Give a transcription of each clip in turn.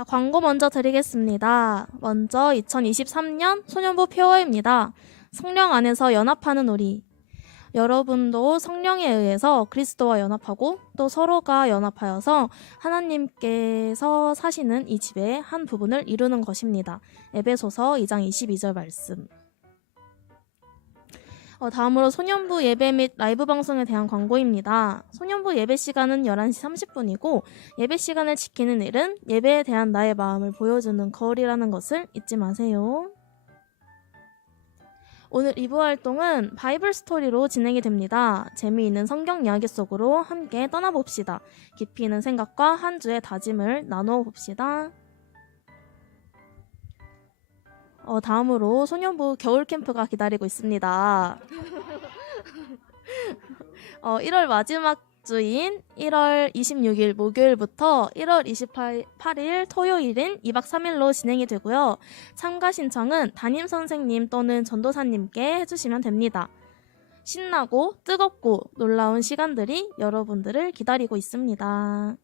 자, 광고 먼저 드리겠습니다. 먼저 2023년 소년부 표어입니다. 성령 안에서 연합하는 우리. 여러분도 성령에 의해서 그리스도와 연합하고 또 서로가 연합하여서 하나님께서 사시는 이 집의 한 부분을 이루는 것입니다. 에베소서 2장 22절 말씀. 다음으로 소년부 예배 및 라이브 방송에 대한 광고입니다. 소년부 예배 시간은 11시 30분이고 예배 시간을 지키는 일은 예배에 대한 나의 마음을 보여주는 거울이라는 것을 잊지 마세요. 오늘 2부 활동은 바이블 스토리로 진행이 됩니다. 재미있는 성경 이야기 속으로 함께 떠나봅시다. 깊이 있는 생각과 한 주의 다짐을 나누어 봅시다. 다음으로 소년부 겨울 캠프가 기다리고 있습니다. 1월 마지막 주인 1월 26일 목요일부터 1월 28일 토요일인 2박 3일로 진행이 되고요. 참가 신청은 담임 선생님 또는 전도사님께 해주시면 됩니다. 신나고 뜨겁고 놀라운 시간들이 여러분들을 기다리고 있습니다.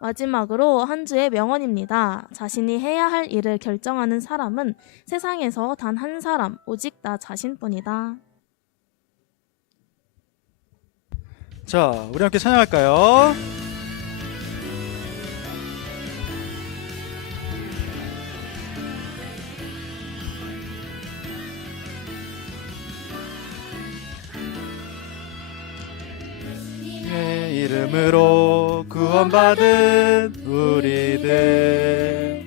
마지막으로 한 주의 명언입니다. 자신이 해야 할 일을 결정하는 사람은 세상에서 단 한 사람, 오직 나 자신뿐이다. 자, 우리 함께 찬양할까요? 주님의 이름으로 구원받은 우리들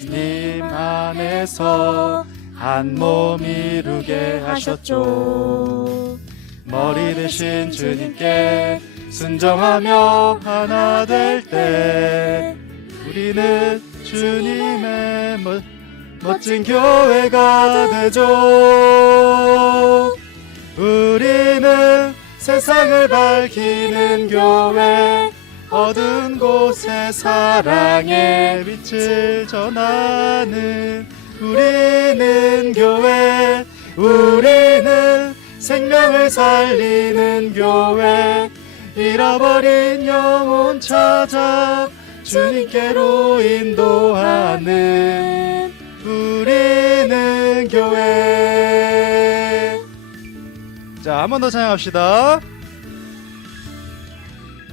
주님 안에서 한 몸 이루게 하셨죠. 머리 대신 주님께 순종하며 하나 될 때 우리는 주님의 멋진 교회가 되죠. 우리는 세상을 밝히는 교회, 어두운 곳에 사랑의 빛을 전하는 우리는 교회, 우리는 생명을 살리는 교회, 잃어버린 영혼 찾아 주님께로 인도하는 우리는 교회. 자, 한 번 더 찬양합시다.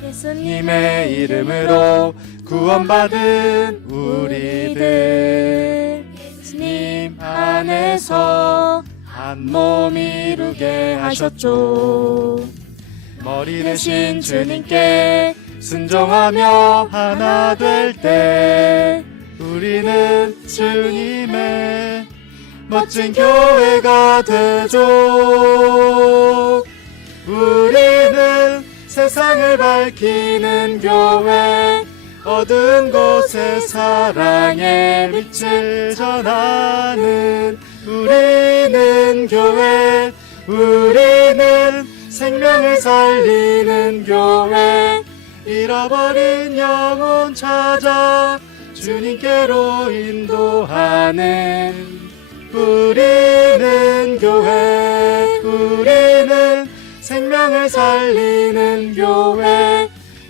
예수님의 이름으로 구원받은 우리들 예수님 안에서 한 몸 이루게 하셨죠. 머리 대신 주님께 순종하며 하나 될 때 우리는 주님의 멋진 교회가 되죠. 우리는 세상을 밝히는 교회, 어두운 곳에 사랑의 빛을 전하는 우리는 교회, 우리는 생명을 살리는 교회, 잃어버린 영혼 찾아 주님께로 인도하는 우리는 교회, 우리는 생명을 살리는 교회,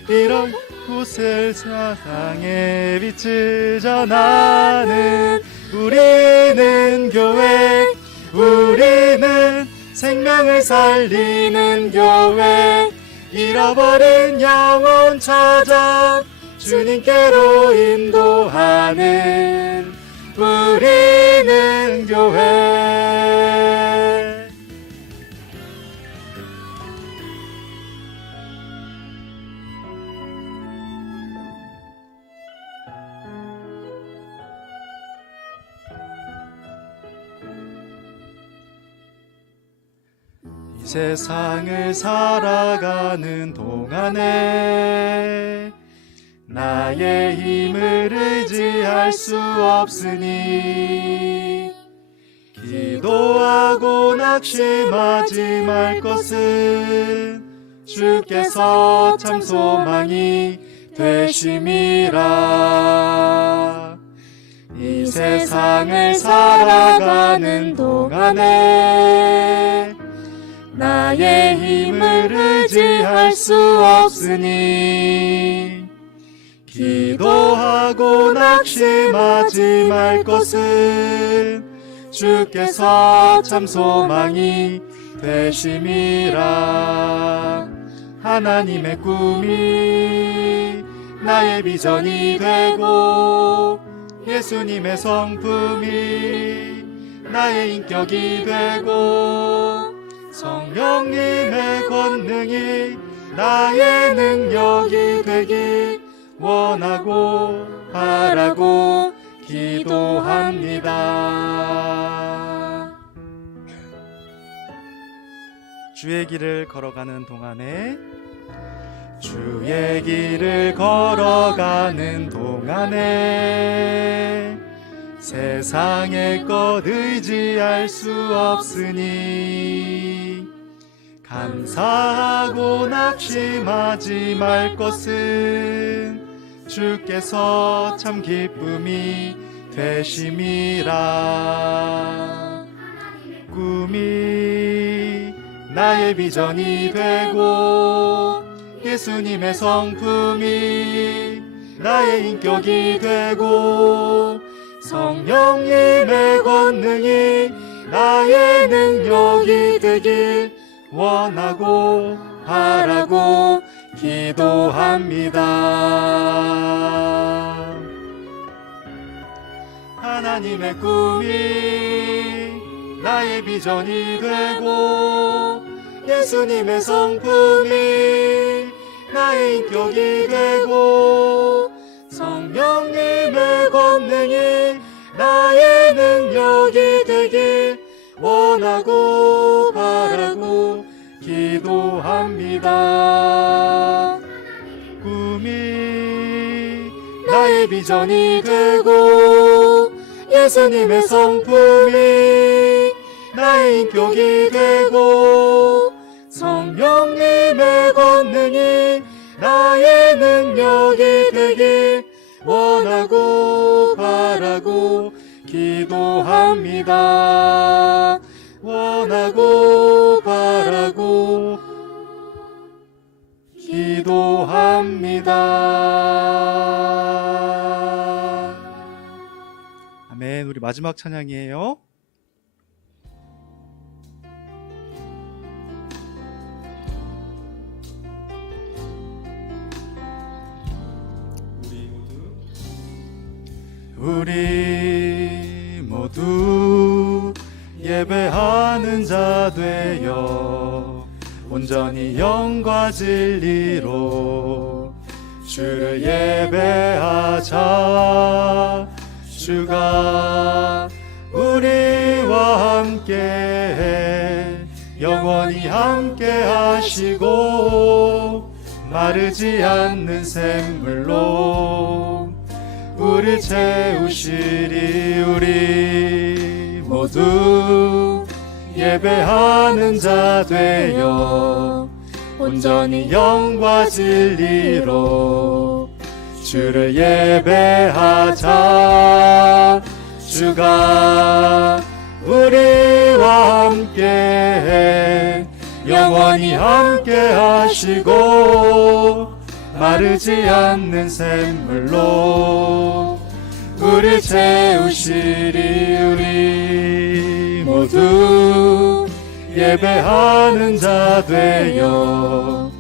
이런 곳을 사랑의 빛을 전하는 우리는 교회, 우리는 생명을 살리는 교회, 잃어버린 영혼 찾아 주님께로 인도하는 우리는 교회. 이 세상을 살아가는 동안에 나의 힘을 의지할 수 없으니 기도하고 낙심하지 말 것은 주께서 참 소망이 되심이라. 이 세상을 살아가는 동안에 나의 힘을 의지할 수 없으니 기도하고 낙심하지 말 것은 주께서 참 소망이 되심이라. 하나님의 꿈이 나의 비전이 되고 예수님의 성품이 나의 인격이 되고 성령님의 권능이 나의 능력이 되길 원하고 바라고 기도합니다. 주의 길을 걸어가는 동안에 주의 길을 걸어가는 동안에 세상의 것 의지할 수 없으니 감사하고 낙심하지 말 것은 주께서 참 기쁨이 되심이라. 꿈이 나의 비전이 되고 예수님의 성품이 나의 인격이 되고 성령님의 권능이 나의 능력이 되길 원하고 바라고 기도합니다. 하나님의 꿈이 나의 비전이 되고 예수님의 성품이 나의 인격이 되고 성령님의 권능이 나의 능력이 되길 원하고 바라고 기도합니다. 꿈이 나의 비전이 되고 예수님의 성품이 나의 인격이 되고 성령님의 권능이 나의 능력이 되길 원하고 바라고 기도합니다. 원하고 바라고 기도합니다. 아멘. 우리 마지막 찬양이에요. 우리 모두 예배하는 자 되어 온전히 영과 진리로 주를 예배하자. 주가 우리와 함께 영원히 함께 하시고 마르지 않는 샘물로 우리 채우시리. 우리 모두 예배하는 자 되어 온전히 영과 진리로 주를 예배하자. 주가 우리와 함께 영원히 함께 하시고 마르지 않는 샘물로 우리 채우시리. 우리 모두 예배하는 자 되어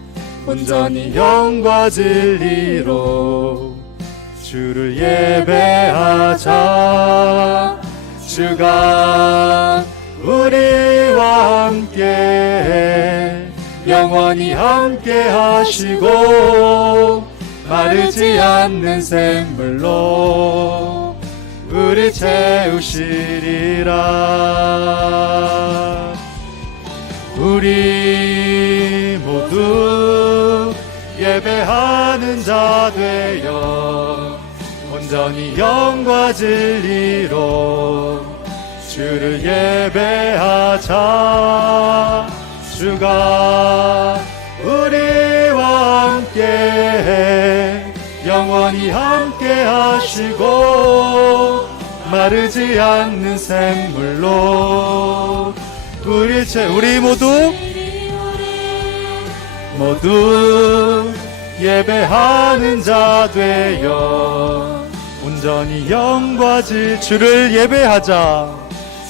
온전히 영과 진리로 주를 예배하자. 주가 우리와 함께 영원히 함께 하시고 마르지 않는 샘물로 우리 채우시리라. 우리 모두 예배하는 자 되어 온전히 영과 진리로 주를 예배하자. 주가 우리와 함께 영원히 함께 하시고 마르지 않는 샘물로 우리 모두 예배하는 자 되어 온전히 영과 질 주를 예배하자.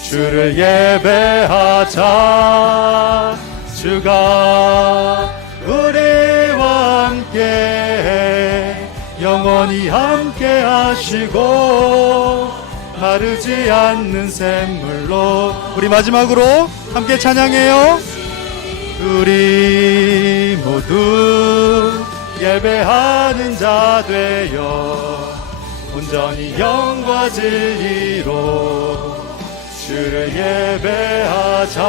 주를 예배하자. 주가 우리와 함께 영원히 함께 하시고 마르지 않는 샘물로. 우리 마지막으로 함께 찬양해요. 우리 모두 예배하는 자 되어 온전히 영과 진리로 주를 예배하자.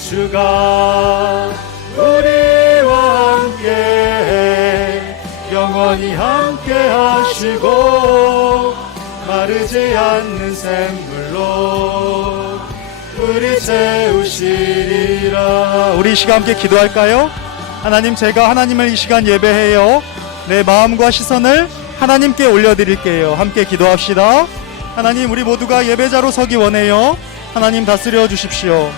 주가 우리와 함께 영원히 함께 하시고 마르지 않는 샘물로 우리 채우시리라. 우리 이 시간 함께 기도할까요? 하나님, 제가 하나님을 이 시간 예배해요. 내 마음과 시선을 하나님께 올려드릴게요. 함께 기도합시다. 하나님, 우리 모두가 예배자로 서기 원해요. 하나님 다스려 주십시오.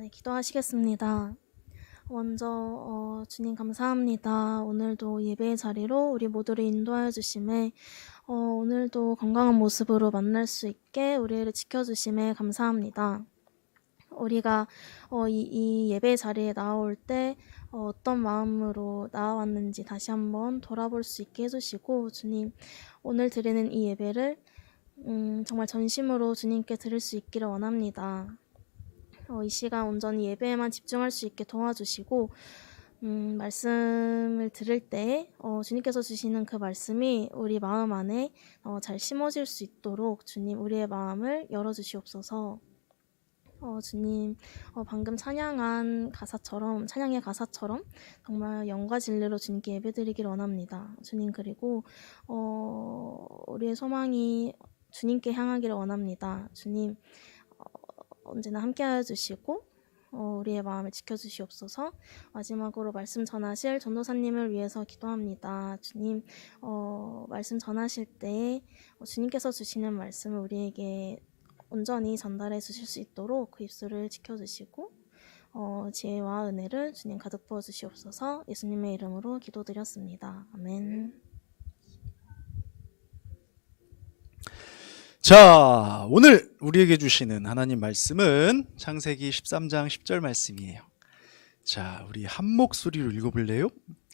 네, 기도하시겠습니다. 먼저 주님 감사합니다. 오늘도 예배의 자리로 우리 모두를 인도하여 주심에 오늘도 건강한 모습으로 만날 수 있게 우리를 지켜주심에 감사합니다. 우리가 이 예배 자리에 나올 때 어떤 마음으로 나왔는지 다시 한번 돌아볼 수 있게 해주시고, 주님, 오늘 드리는 이 예배를 정말 전심으로 주님께 드릴 수 있기를 원합니다. 이 시간 온전히 예배에만 집중할 수 있게 도와주시고, 말씀을 들을 때 주님께서 주시는 그 말씀이 우리 마음 안에 잘 심어질 수 있도록 주님, 우리의 마음을 열어주시옵소서. 주님, 방금 찬양의 가사처럼 정말 영과 진리로 주님께 예배드리기를 원합니다. 주님, 그리고 우리의 소망이 주님께 향하기를 원합니다. 주님, 언제나 함께하여 주시고 우리의 마음을 지켜주시옵소서. 마지막으로 말씀 전하실 전도사님을 위해서 기도합니다. 주님, 말씀 전하실 때 주님께서 주시는 말씀을 우리에게 온전히 전달해 주실 수 있도록 그 입술을 지켜주시고 지혜와 은혜를 주님 가득 부어 주시옵소서. 예수님의 이름으로 기도드렸습니다. 아멘. 자, 오늘 우리에게 주시는 하나님 말씀은 창세기 13장 10절 말씀이에요. 자, 우리 한 목소리로 읽어볼래요?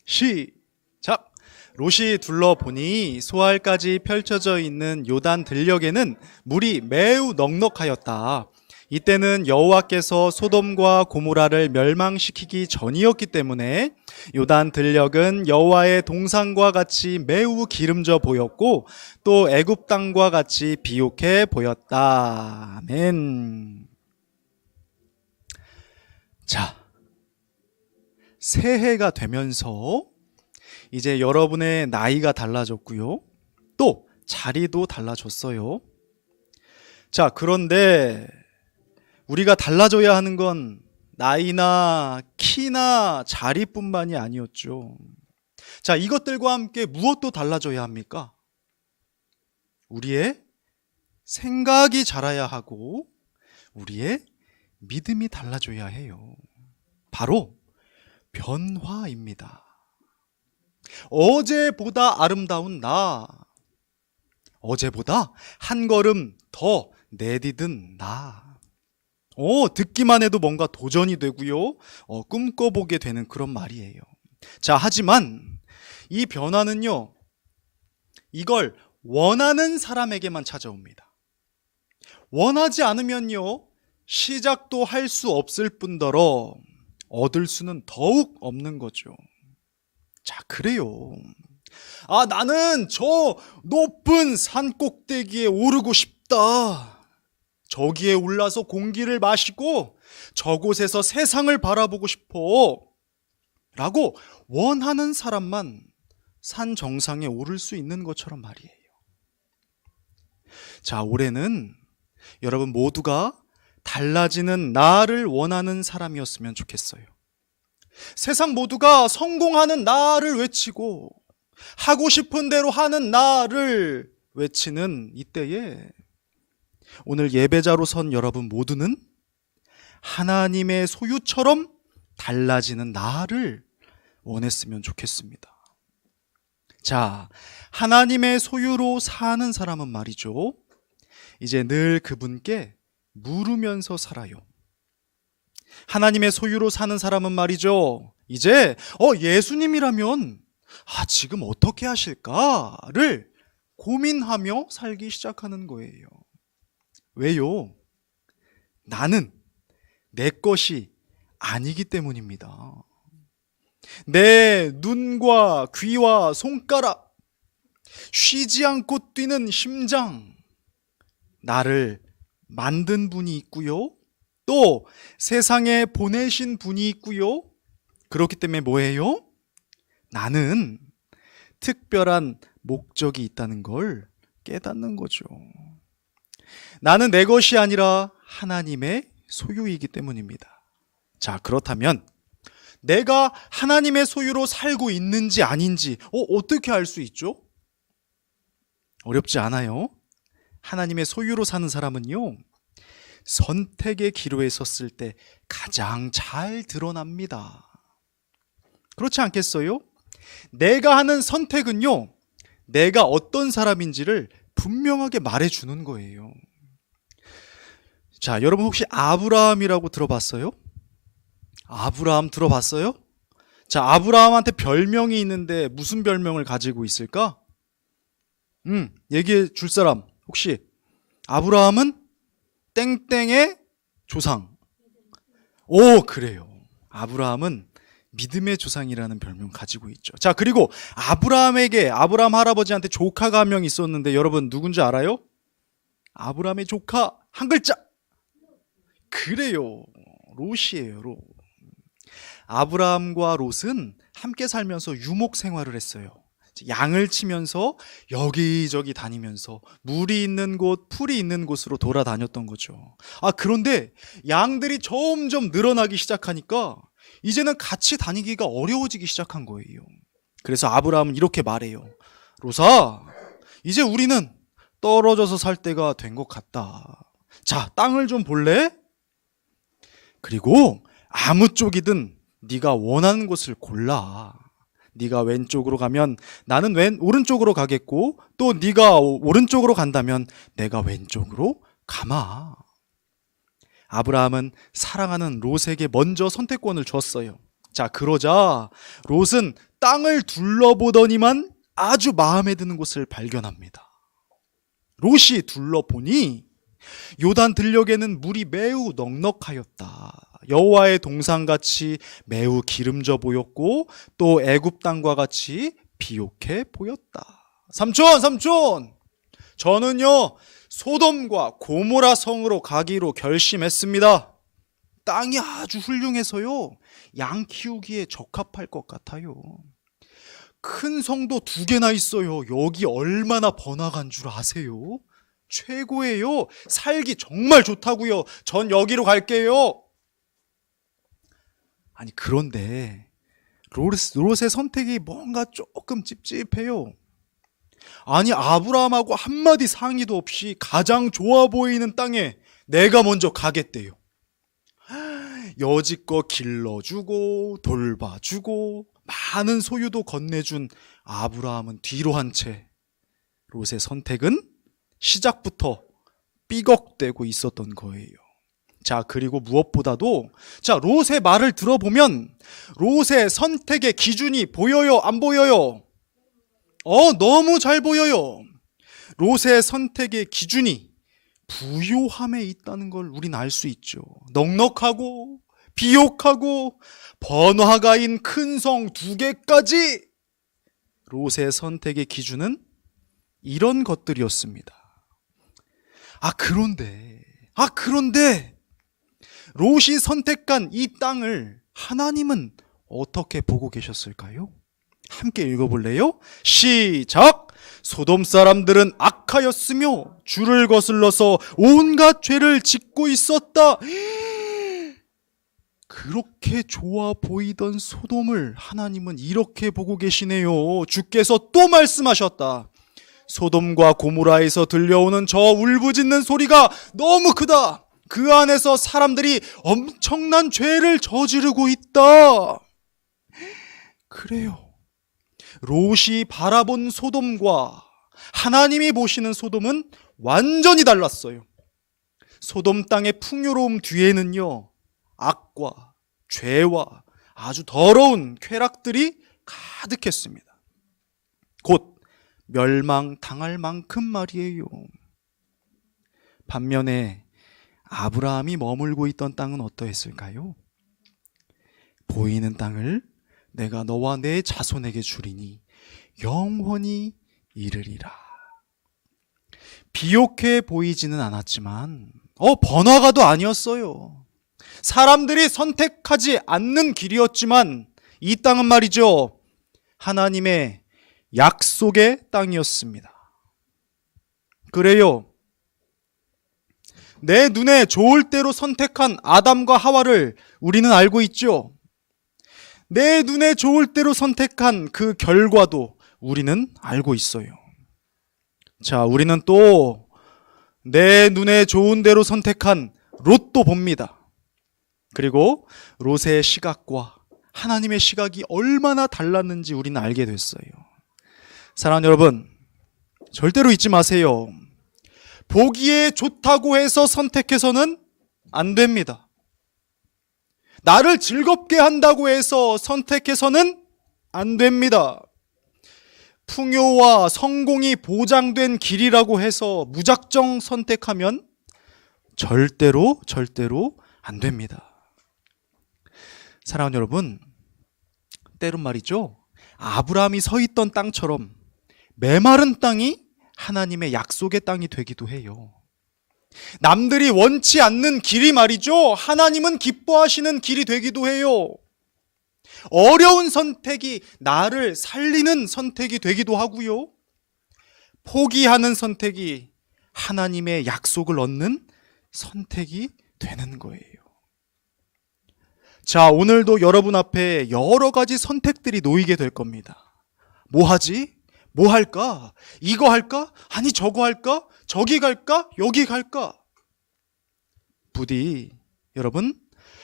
시작! 롯이 둘러보니 소알까지 펼쳐져 있는 요단 들녘에는 물이 매우 넉넉하였다. 이때는 여호와께서 소돔과 고모라를 멸망시키기 전이었기 때문에 요단 들녘은 여호와의 동산과 같이 매우 기름져 보였고 또 애굽 땅과 같이 비옥해 보였다. 아멘. 자, 새해가 되면서 이제 여러분의 나이가 달라졌고요. 또 자리도 달라졌어요. 자, 그런데 우리가 달라져야 하는 건 나이나 키나 자리뿐만이 아니었죠. 자, 이것들과 함께 무엇도 달라져야 합니까? 우리의 생각이 자라야 하고 우리의 믿음이 달라져야 해요. 바로 변화입니다. 어제보다 아름다운 나, 어제보다 한 걸음 더 내디딘 나. 듣기만 해도 뭔가 도전이 되고요. 꿈꿔보게 되는 그런 말이에요. 자, 하지만 이 변화는요, 이걸 원하는 사람에게만 찾아옵니다. 원하지 않으면요, 시작도 할 수 없을 뿐더러 얻을 수는 더욱 없는 거죠. 자, 그래요. 나는 저 높은 산 꼭대기에 오르고 싶다. 저기에 올라서 공기를 마시고 저곳에서 세상을 바라보고 싶어 라고 원하는 사람만 산 정상에 오를 수 있는 것처럼 말이에요. 자, 올해는 여러분 모두가 달라지는 나를 원하는 사람이었으면 좋겠어요. 세상 모두가 성공하는 나를 외치고 하고 싶은 대로 하는 나를 외치는 이때에 오늘 예배자로 선 여러분 모두는 하나님의 소유처럼 달라지는 나를 원했으면 좋겠습니다. 자, 하나님의 소유로 사는 사람은 말이죠, 이제 늘 그분께 물으면서 살아요. 하나님의 소유로 사는 사람은 말이죠, 이제 예수님이라면 지금 어떻게 하실까를 고민하며 살기 시작하는 거예요. 왜요? 나는 내 것이 아니기 때문입니다. 내 눈과 귀와 손가락, 쉬지 않고 뛰는 심장, 나를 만든 분이 있고요, 또 세상에 보내신 분이 있고요. 그렇기 때문에 뭐예요? 나는 특별한 목적이 있다는 걸 깨닫는 거죠. 나는 내 것이 아니라 하나님의 소유이기 때문입니다. 자, 그렇다면 내가 하나님의 소유로 살고 있는지 아닌지 어떻게 알 수 있죠? 어렵지 않아요. 하나님의 소유로 사는 사람은요, 선택의 기로에 섰을 때 가장 잘 드러납니다. 그렇지 않겠어요? 내가 하는 선택은요, 내가 어떤 사람인지를 분명하게 말해주는 거예요. 자, 여러분 혹시 아브라함이라고 들어봤어요? 아브라함 들어봤어요? 자, 아브라함한테 별명이 있는데 무슨 별명을 가지고 있을까? 얘기해 줄 사람 혹시? 아브라함은 땡땡의 조상. 오, 그래요. 아브라함은 믿음의 조상이라는 별명 가지고 있죠. 자, 그리고 아브라함 할아버지한테 조카가 한 명 있었는데 여러분 누군지 알아요? 아브라함의 조카 한 글자. 그래요. 롯이에요, 롯. 아브라함과 롯은 함께 살면서 유목 생활을 했어요. 양을 치면서 여기저기 다니면서 물이 있는 곳, 풀이 있는 곳으로 돌아다녔던 거죠. 그런데 양들이 점점 늘어나기 시작하니까 이제는 같이 다니기가 어려워지기 시작한 거예요. 그래서 아브라함은 이렇게 말해요. 롯아, 이제 우리는 떨어져서 살 때가 된 것 같다. 자, 땅을 좀 볼래? 그리고 아무 쪽이든 네가 원하는 곳을 골라. 네가 왼쪽으로 가면 나는 오른쪽으로 가겠고, 또 네가 오른쪽으로 간다면 내가 왼쪽으로 가마. 아브라함은 사랑하는 롯에게 먼저 선택권을 줬어요. 자, 그러자 롯은 땅을 둘러보더니만 아주 마음에 드는 곳을 발견합니다. 롯이 둘러보니 요단 들녘에는 물이 매우 넉넉하였다. 여호와의 동산같이 매우 기름져 보였고 또 애굽 땅과 같이 비옥해 보였다. 삼촌, 저는요 소돔과 고모라 성으로 가기로 결심했습니다. 땅이 아주 훌륭해서요 양 키우기에 적합할 것 같아요. 큰 성도 2개나 있어요. 여기 얼마나 번화가인 줄 아세요? 최고예요. 살기 정말 좋다고요. 전 여기로 갈게요. 아니, 그런데 롯의 선택이 뭔가 조금 찝찝해요. 아니, 아브라함하고 한마디 상의도 없이 가장 좋아 보이는 땅에 내가 먼저 가겠대요. 여지껏 길러주고 돌봐주고 많은 소유도 건네준 아브라함은 뒤로 한 채 롯의 선택은 시작부터 삐걱대고 있었던 거예요. 자, 그리고 무엇보다도 롯의 말을 들어보면 롯의 선택의 기준이 보여요, 안 보여요? 너무 잘 보여요. 롯의 선택의 기준이 부요함에 있다는 걸 우린 알 수 있죠. 넉넉하고 비옥하고 번화가인 큰 성 2개까지. 롯의 선택의 기준은 이런 것들이었습니다. 그런데 롯이 선택한 이 땅을 하나님은 어떻게 보고 계셨을까요? 함께 읽어볼래요? 시작! 소돔 사람들은 악하였으며 주를 거슬러서 온갖 죄를 짓고 있었다. 그렇게 좋아 보이던 소돔을 하나님은 이렇게 보고 계시네요. 주께서 또 말씀하셨다. 소돔과 고모라에서 들려오는 저 울부짖는 소리가 너무 크다. 그 안에서 사람들이 엄청난 죄를 저지르고 있다. 그래요. 롯이 바라본 소돔과 하나님이 보시는 소돔은 완전히 달랐어요. 소돔 땅의 풍요로움 뒤에는요, 악과 죄와 아주 더러운 쾌락들이 가득했습니다. 곧 멸망당할 만큼 말이에요. 반면에 아브라함이 머물고 있던 땅은 어떠했을까요? 보이는 땅을 내가 너와 내 자손에게 주리니 영원히 이르리라. 비옥해 보이지는 않았지만 번화가도 아니었어요. 사람들이 선택하지 않는 길이었지만 이 땅은 말이죠, 하나님의 약속의 땅이었습니다. 그래요. 내 눈에 좋을 대로 선택한 아담과 하와를 우리는 알고 있죠. 내 눈에 좋을 대로 선택한 그 결과도 우리는 알고 있어요. 자, 우리는 또 내 눈에 좋은 대로 선택한 롯도 봅니다. 그리고 롯의 시각과 하나님의 시각이 얼마나 달랐는지 우리는 알게 됐어요. 사랑하는 여러분, 절대로 잊지 마세요. 보기에 좋다고 해서 선택해서는 안 됩니다. 나를 즐겁게 한다고 해서 선택해서는 안 됩니다. 풍요와 성공이 보장된 길이라고 해서 무작정 선택하면 절대로 안 됩니다. 사랑하는 여러분, 때론 말이죠, 아브라함이 서 있던 땅처럼 메마른 땅이 하나님의 약속의 땅이 되기도 해요. 남들이 원치 않는 길이 말이죠, 하나님은 기뻐하시는 길이 되기도 해요. 어려운 선택이 나를 살리는 선택이 되기도 하고요. 포기하는 선택이 하나님의 약속을 얻는 선택이 되는 거예요. 자, 오늘도 여러분 앞에 여러 가지 선택들이 놓이게 될 겁니다. 뭐 하지? 뭐 할까? 이거 할까? 아니 저거 할까? 저기 갈까? 여기 갈까? 부디 여러분,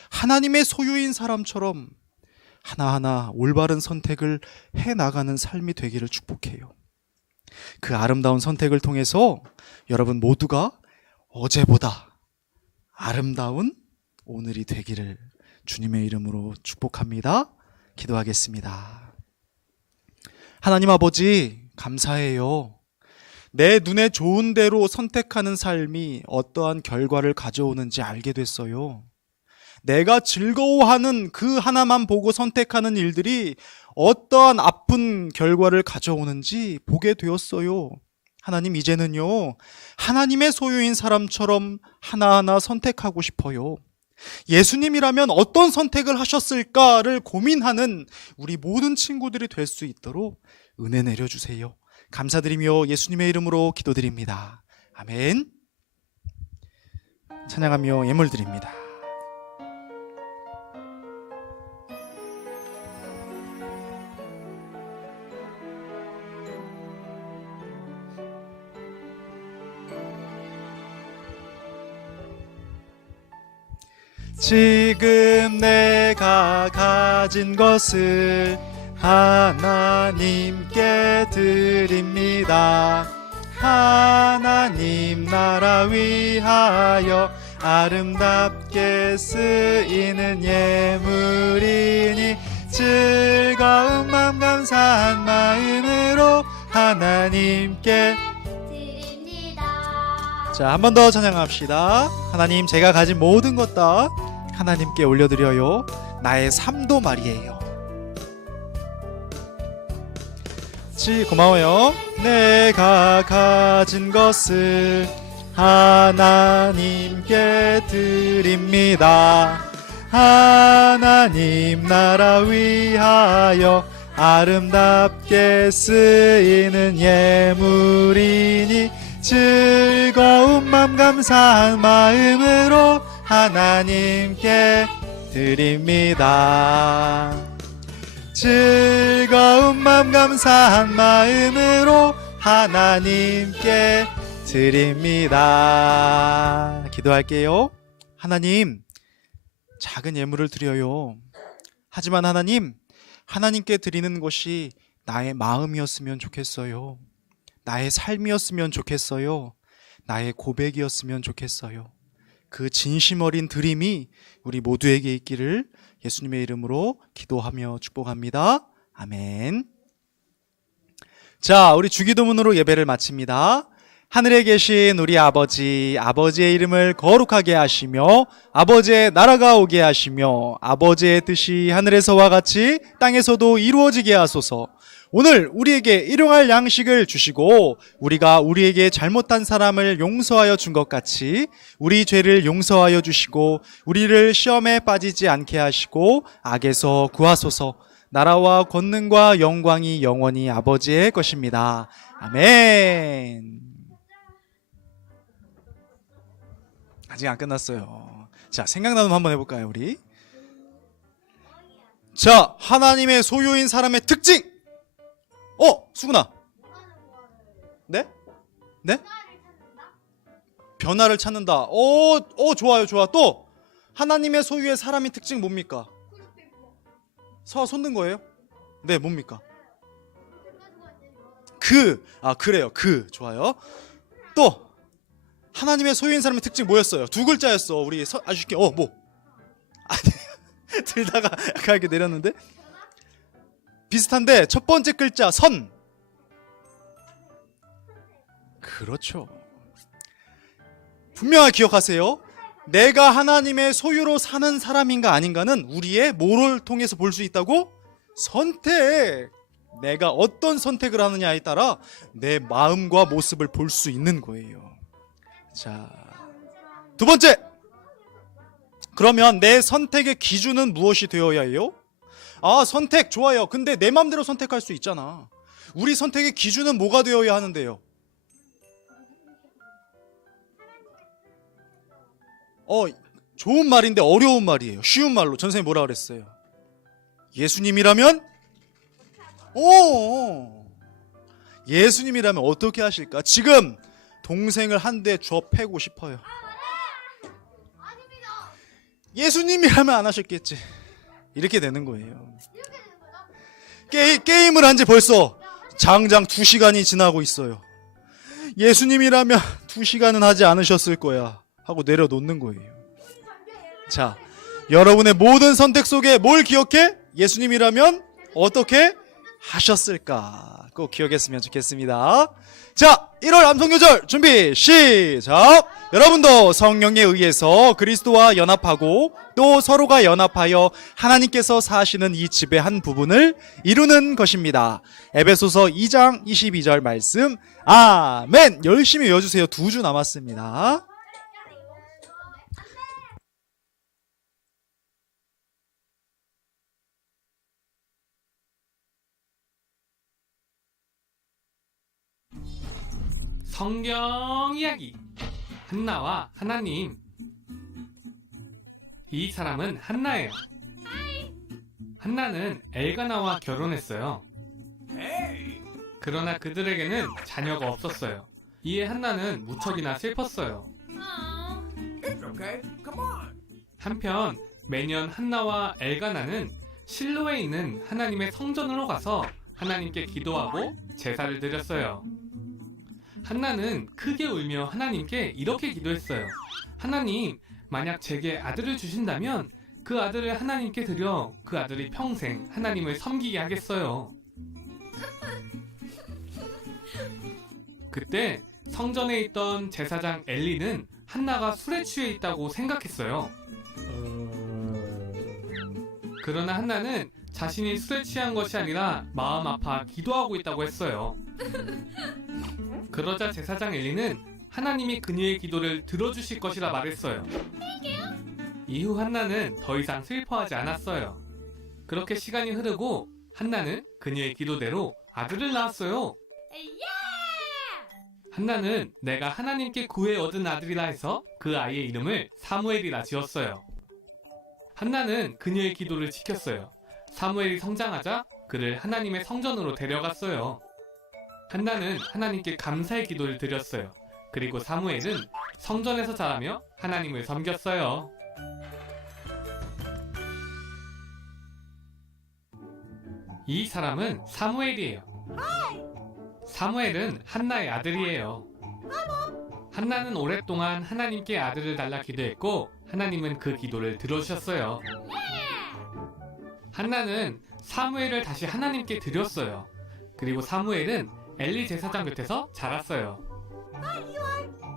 하나님의 소유인 사람처럼 하나하나 올바른 선택을 해나가는 삶이 되기를 축복해요. 그 아름다운 선택을 통해서 여러분 모두가 어제보다 아름다운 오늘이 되기를 주님의 이름으로 축복합니다. 기도하겠습니다. 하나님 아버지, 감사해요. 내 눈에 좋은 대로 선택하는 삶이 어떠한 결과를 가져오는지 알게 됐어요. 내가 즐거워하는 그 하나만 보고 선택하는 일들이 어떠한 아픈 결과를 가져오는지 보게 되었어요. 하나님, 이제는요, 하나님의 소유인 사람처럼 하나하나 선택하고 싶어요. 예수님이라면 어떤 선택을 하셨을까를 고민하는 우리 모든 친구들이 될 수 있도록 은혜 내려주세요. 감사드리며 예수님의 이름으로 기도드립니다. 아멘. 찬양하며 예물 드립니다. 지금 내가 가진 것을 하나님께 드립니다. 하나님 나라 위하여 아름답게 쓰이는 예물이니 즐거운 마음 감사한 마음으로 하나님께 드립니다. 자, 한 번 더 찬양합시다. 하나님, 제가 가진 모든 것 다 하나님께 올려드려요. 나의 삶도 말이에요. 고마워요. 내가 가진 것을 하나님께 드립니다. 하나님 나라 위하여 아름답게 쓰이는 예물이니 즐거운 마음 감사한 마음으로 하나님께 드립니다. 즐거운 마음 감사한 마음으로 하나님께 드립니다. 기도할게요. 하나님, 작은 예물을 드려요. 하지만 하나님, 하나님께 드리는 것이 나의 마음이었으면 좋겠어요. 나의 삶이었으면 좋겠어요. 나의 고백이었으면 좋겠어요. 그 진심 어린 드림이 우리 모두에게 있기를 예수님의 이름으로 기도하며 축복합니다. 아멘. 자, 우리 주기도문으로 예배를 마칩니다. 하늘에 계신 우리 아버지, 아버지의 이름을 거룩하게 하시며 아버지의 나라가 오게 하시며 아버지의 뜻이 하늘에서와 같이 땅에서도 이루어지게 하소서. 오늘 우리에게 일용할 양식을 주시고 우리가 우리에게 잘못한 사람을 용서하여 준 것 같이 우리 죄를 용서하여 주시고 우리를 시험에 빠지지 않게 하시고 악에서 구하소서. 나라와 권능과 영광이 영원히 아버지의 것입니다. 아멘. 아직 안 끝났어요. 자, 생각나눔 한번 해볼까요, 우리? 자, 하나님의 소유인 사람의 특징! 수근아. 네? 네? 변화를 찾는다. 좋아요, 좋아. 또, 하나님의 소유의 사람의 특징 뭡니까? 손든 거예요? 네, 뭡니까? 그래요. 좋아요. 또, 하나님의 소유인 사람의 특징 뭐였어요? 두 글자였어. 우리 아주 쉽게 아니 들다가 약간 이렇게 내렸는데 비슷한데 첫 번째 글자 선. 그렇죠. 분명하게 기억하세요. 내가 하나님의 소유로 사는 사람인가 아닌가는 우리의 뭐를 통해서 볼 수 있다고? 선택. 내가 어떤 선택을 하느냐에 따라 내 마음과 모습을 볼 수 있는 거예요. 자, 두 번째. 그러면 내 선택의 기준은 무엇이 되어야 해요? 선택 좋아요. 근데 내 마음대로 선택할 수 있잖아. 우리 선택의 기준은 뭐가 되어야 하는데요? 좋은 말인데 어려운 말이에요. 쉬운 말로 전생이 뭐라 그랬어요? 예수님이라면? 예수님이라면 어떻게 하실까? 지금 동생을 한 대 줘 패고 싶어요. 예수님이라면 안 하셨겠지. 이렇게 되는 거예요. 게임을 한 지 벌써 장장 2시간이 지나고 있어요. 예수님이라면 2시간은 하지 않으셨을 거야 하고 내려놓는 거예요. 자, 여러분의 모든 선택 속에 뭘 기억해? 예수님이라면 어떻게 하셨을까? 꼭 기억했으면 좋겠습니다. 자, 1월 암송요절 준비 시작. 여러분도 성령에 의해서 그리스도와 연합하고 또 서로가 연합하여 하나님께서 사시는 이 집의 한 부분을 이루는 것입니다. 에베소서 2장 22절 말씀. 아멘. 열심히 외워주세요. 2주 남았습니다. 성경 이야기. 한나와 하나님. 이 사람은 한나예요. 한나는 엘가나와 결혼했어요. 그러나 그들에게는 자녀가 없었어요. 이에 한나는 무척이나 슬펐어요. 한편 매년 한나와 엘가나는 실로에 있는 하나님의 성전으로 가서 하나님께 기도하고 제사를 드렸어요. 한나는 크게 울며 하나님께 이렇게 기도했어요. 하나님, 만약 제게 아들을 주신다면 그 아들을 하나님께 드려 그 아들이 평생 하나님을 섬기게 하겠어요. 그때 성전에 있던 제사장 엘리는 한나가 술에 취해 있다고 생각했어요. 그러나 한나는 자신이 술에 취한 것이 아니라 마음 아파 기도하고 있다고 했어요. 그러자 제사장 엘리는 하나님이 그녀의 기도를 들어주실 것이라 말했어요. 이후 한나는 더 이상 슬퍼하지 않았어요. 그렇게 시간이 흐르고 한나는 그녀의 기도대로 아들을 낳았어요. 한나는 내가 하나님께 구해 얻은 아들이라 해서 그 아이의 이름을 사무엘이라 지었어요. 한나는 그녀의 기도를 지켰어요. 사무엘이 성장하자 그를 하나님의 성전으로 데려갔어요. 한나는 하나님께 감사의 기도를 드렸어요. 그리고 사무엘은 성전에서 자라며 하나님을 섬겼어요. 이 사람은 사무엘이에요. 사무엘은 한나의 아들이에요. 한나는 오랫동안 하나님께 아들을 달라 기도했고 하나님은 그 기도를 들어주셨어요. 한나는 사무엘을 다시 하나님께 드렸어요. 그리고 사무엘은 엘리 제사장 곁에서 자랐어요.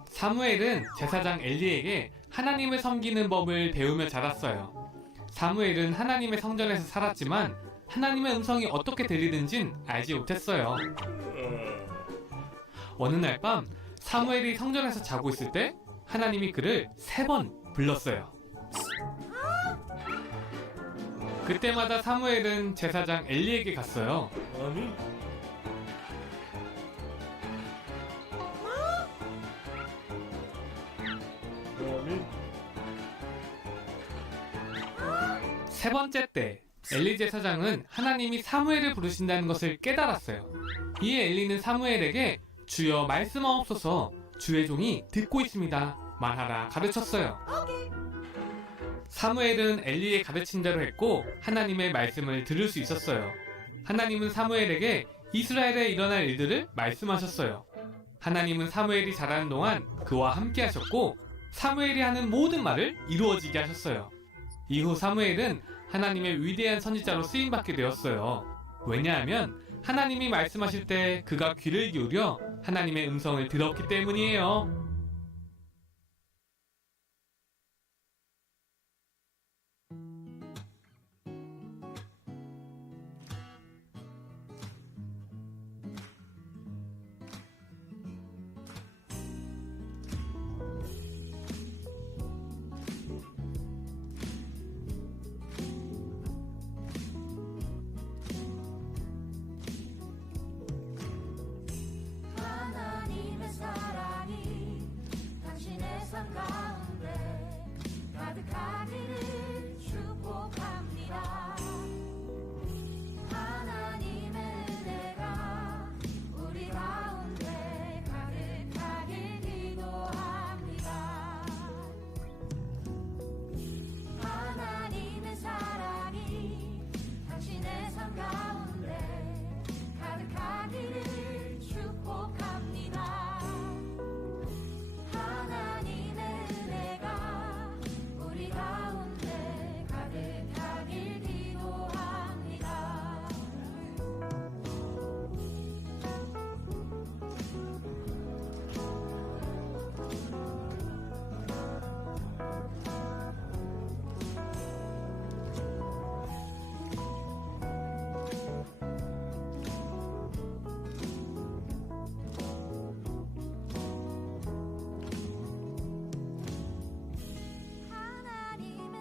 사무엘은 제사장 엘리에게 하나님을 섬기는 법을 배우며 자랐어요. 사무엘은 하나님의 성전에서 살았지만 하나님의 음성이 어떻게 들리는진 알지 못했어요. 어느 날 밤 사무엘이 성전에서 자고 있을 때 하나님이 그를 3번 불렀어요. 그때마다 사무엘은 제사장 엘리에게 갔어요. 아니? 세 번째 때 엘리 제사장은 하나님이 사무엘을 부르신다는 것을 깨달았어요. 이에 엘리는 사무엘에게 주여 말씀하옵소서, 주의 종이 듣고 있습니다 말하라 가르쳤어요. 사무엘은 엘리의 가르친 대로 했고 하나님의 말씀을 들을 수 있었어요. 하나님은 사무엘에게 이스라엘에 일어날 일들을 말씀하셨어요. 하나님은 사무엘이 자라는 동안 그와 함께 하셨고 사무엘이 하는 모든 말을 이루어지게 하셨어요. 이후 사무엘은 하나님의 위대한 선지자로 쓰임받게 되었어요. 왜냐하면 하나님이 말씀하실 때 그가 귀를 기울여 하나님의 음성을 들었기 때문이에요.